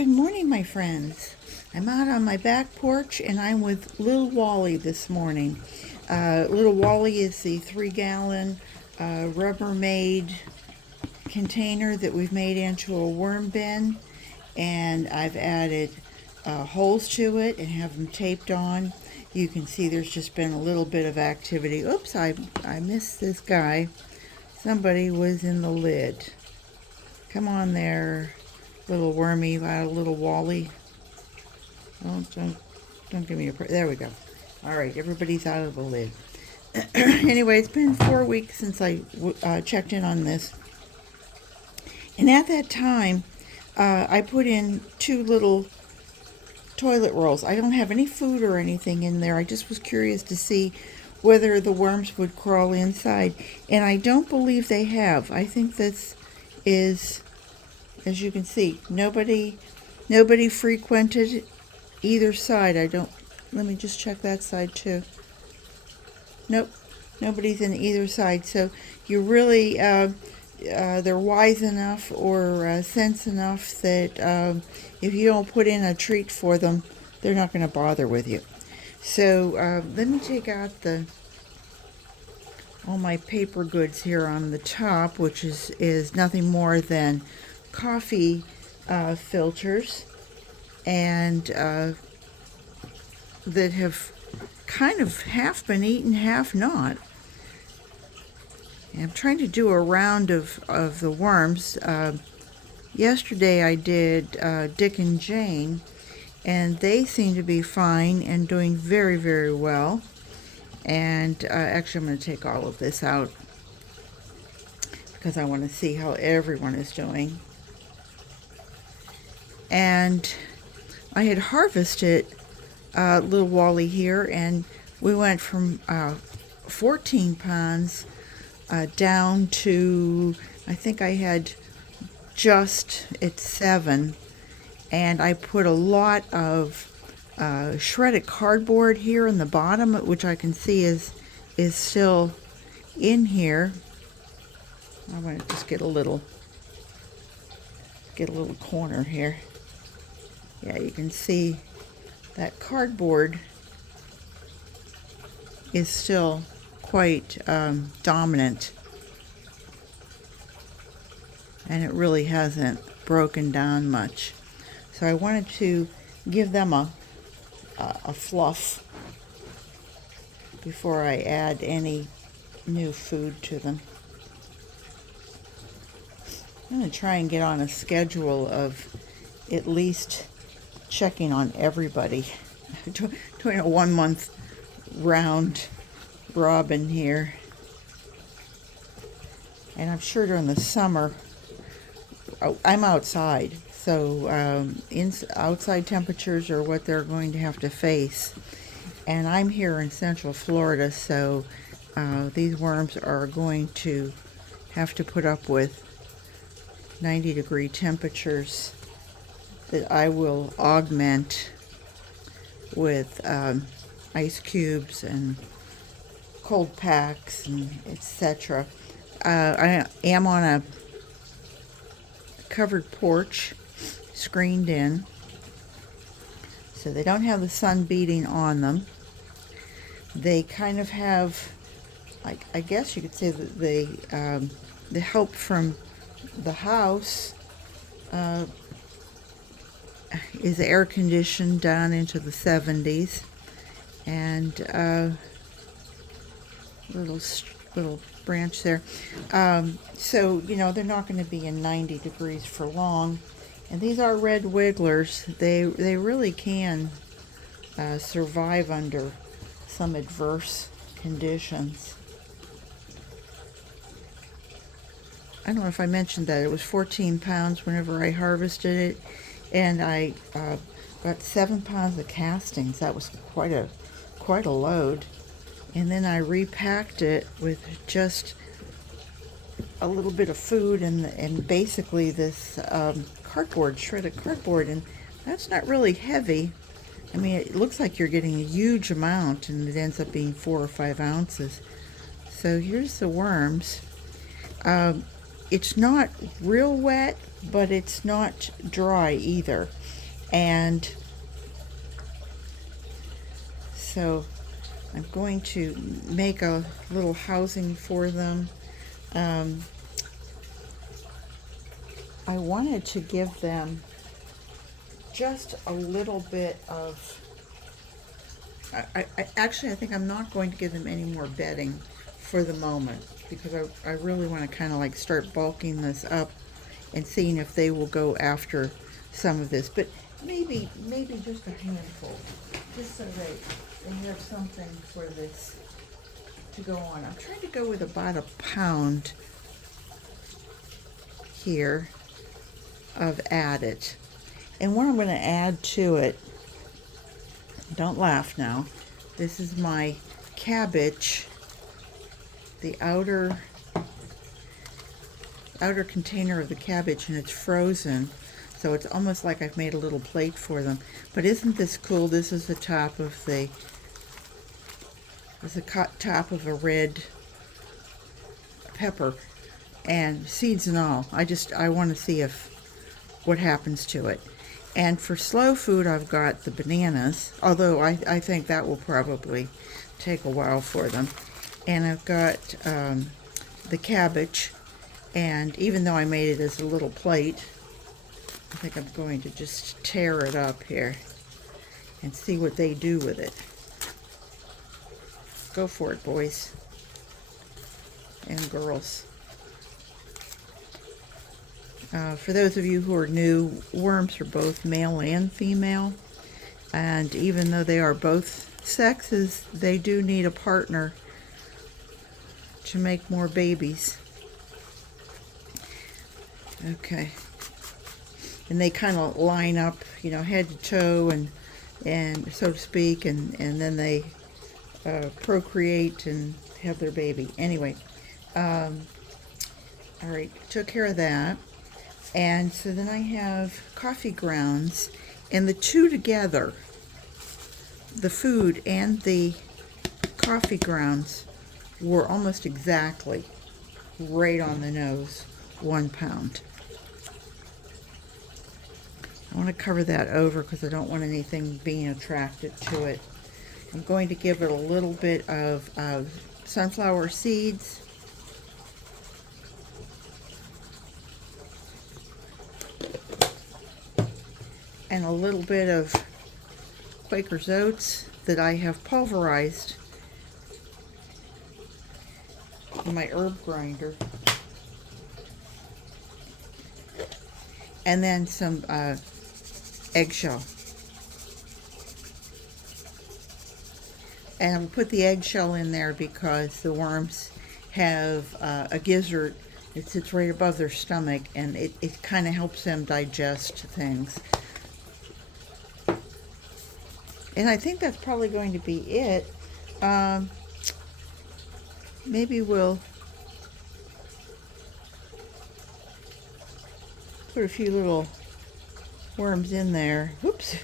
Good morning, my friends. I'm out on my back porch and I'm with Little Wally this morning. Little Wally is the 3-gallon Rubbermaid container that we've made into a worm bin, and I've added holes to it and have them taped on. You can see there's just been a little bit of activity. Oops, I missed this guy. Somebody was in the lid. Come on there, little wormy, little Wally. Don't give me a there we go. All right, everybody's out of the lid. Anyway, it's been 4 weeks since I checked in on this, and at that time I put in 2 little toilet rolls. I don't have any food or anything in there. I just was curious to see whether the worms would crawl inside, and I don't believe they have. I think this is, as you can see, nobody frequented either side. Let me just check that side too. Nope, nobody's in either side. So you really, they're wise enough or sense enough that if you don't put in a treat for them, they're not going to bother with you. So let me take out all my paper goods here on the top, which is nothing more than coffee filters, and that have kind of half been eaten, half not. And I'm trying to do a round of the worms. Yesterday I did Dick and Jane, and they seem to be fine and doing very, very well. And actually I'm going to take all of this out because I want to see how everyone is doing. And I had harvested Little Wally here, and we went from 14 pounds down to, I think I had just at 7, and I put a lot of shredded cardboard here in the bottom, which I can see is still in here. I want to just get a little corner here. Yeah, you can see that cardboard is still quite dominant, and it really hasn't broken down much. So I wanted to give them a fluff before I add any new food to them. I'm going to try and get on a schedule of at least checking on everybody, doing a 1-month round robin here. And I'm sure during the summer, I'm outside, so outside temperatures are what they're going to have to face. And I'm here in Central Florida, so these worms are going to have to put up with 90-degree temperatures that I will augment with ice cubes and cold packs and etc. I am on a covered porch, screened in, so they don't have the sun beating on them. They kind of have, I guess you could say that the help from the house is air conditioned down into the 70s, and little branch there. So they're not going to be in 90 degrees for long. And these are red wigglers. They really can survive under some adverse conditions. I don't know if I mentioned that it was 14 pounds whenever I harvested it, and I got 7 pounds of castings. That was quite a load. And then I repacked it with just a little bit of food and basically this shredded cardboard, and that's not really heavy. I mean, it looks like you're getting a huge amount, and it ends up being 4 or 5 ounces. So here's the worms. It's not real wet, but it's not dry either. And so I'm going to make a little housing for them. I wanted to give them just a little bit of, I think I'm not going to give them any more bedding for the moment, because I really want to kind of like start bulking this up and seeing if they will go after some of this. But maybe just a handful, just so they have something for this to go on. I'm trying to go with about a pound here of added. And what I'm going to add to it, don't laugh now, this is my cabbage, the outer container of the cabbage, and it's frozen, so it's almost like I've made a little plate for them. But isn't this cool? This is the top of top of a red pepper, and seeds and all. I want to see what happens to it. And for slow food, I've got the bananas, although I think that will probably take a while for them. And I've got the cabbage, and even though I made it as a little plate, I think I'm going to just tear it up here and see what they do with it. Go for it, boys and girls. For those of you who are new, worms are both male and female, and even though they are both sexes, they do need a partner to make more babies. Okay. And they kind of line up, head to toe and so to speak, and then they procreate and have their baby. Anyway, all right, took care of that. And so then I have coffee grounds, and the two together, the food and the coffee grounds, were almost exactly right on the nose, 1 pound. I want to cover that over because I don't want anything being attracted to it. I'm going to give it a little bit of sunflower seeds. And a little bit of Quaker's Oats that I have pulverized in my herb grinder. And then some eggshell. And I'll put the eggshell in there because the worms have a gizzard that sits right above their stomach, and it kind of helps them digest things. And I think that's probably going to be it. Maybe we'll put a few little worms in there. Whoops.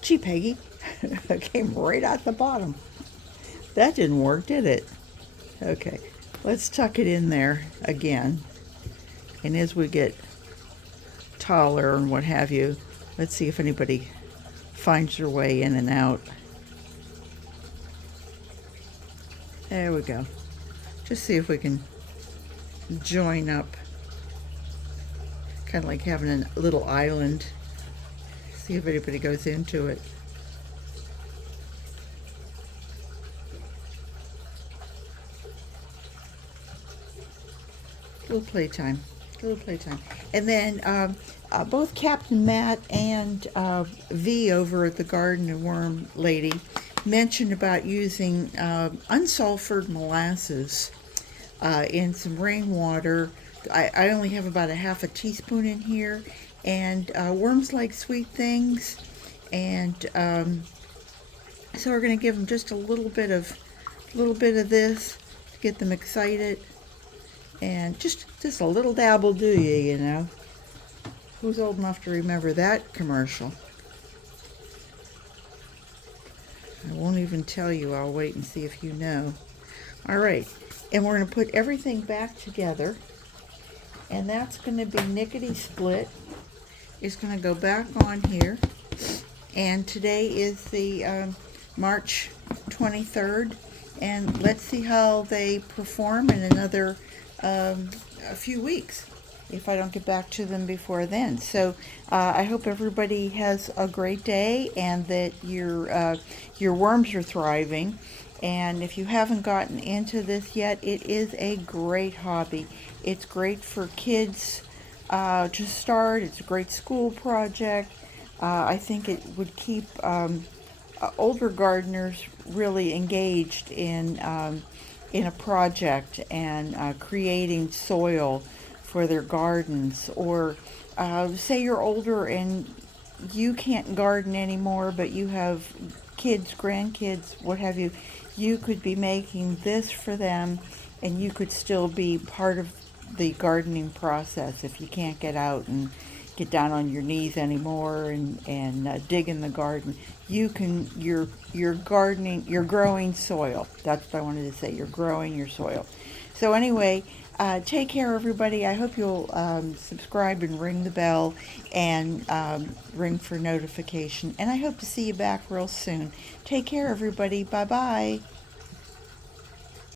Gee, Peggy. It came right out the bottom. That didn't work, did it? Okay. Let's tuck it in there again. And as we get taller and what have you, let's see if anybody finds their way in and out. There we go. Just see if we can join up. Kind of like having a little island. See if anybody goes into it. Little playtime. And then both Captain Matt and V over at the Garden and Worm Lady mentioned about using unsulfured molasses in some rainwater. I only have about a half a teaspoon in here, and worms like sweet things, and so we're going to give them just a little bit of this to get them excited. And just a little dab will do you, Who's old enough to remember that commercial? I won't even tell you. I'll wait and see if you know. All right. And we're going to put everything back together. and that's going to be Nickety Split. It's going to go back on here, and today is the March 23rd, and let's see how they perform in another a few weeks if I don't get back to them before then. So I hope everybody has a great day and that your worms are thriving. And if you haven't gotten into this yet, it is a great hobby. It's great for kids to start. It's a great school project. I think it would keep older gardeners really engaged in a project and creating soil for their gardens. Or say you're older and you can't garden anymore, but you have kids, grandkids, what have you. You could be making this for them, and you could still be part of the gardening process if you can't get out and get down on your knees anymore and dig in the garden. You're gardening, you're growing soil. That's what I wanted to say. You're growing your soil. So anyway, take care, everybody. I hope you'll subscribe and ring the bell and ring for notification. And I hope to see you back real soon. Take care, everybody. Bye-bye.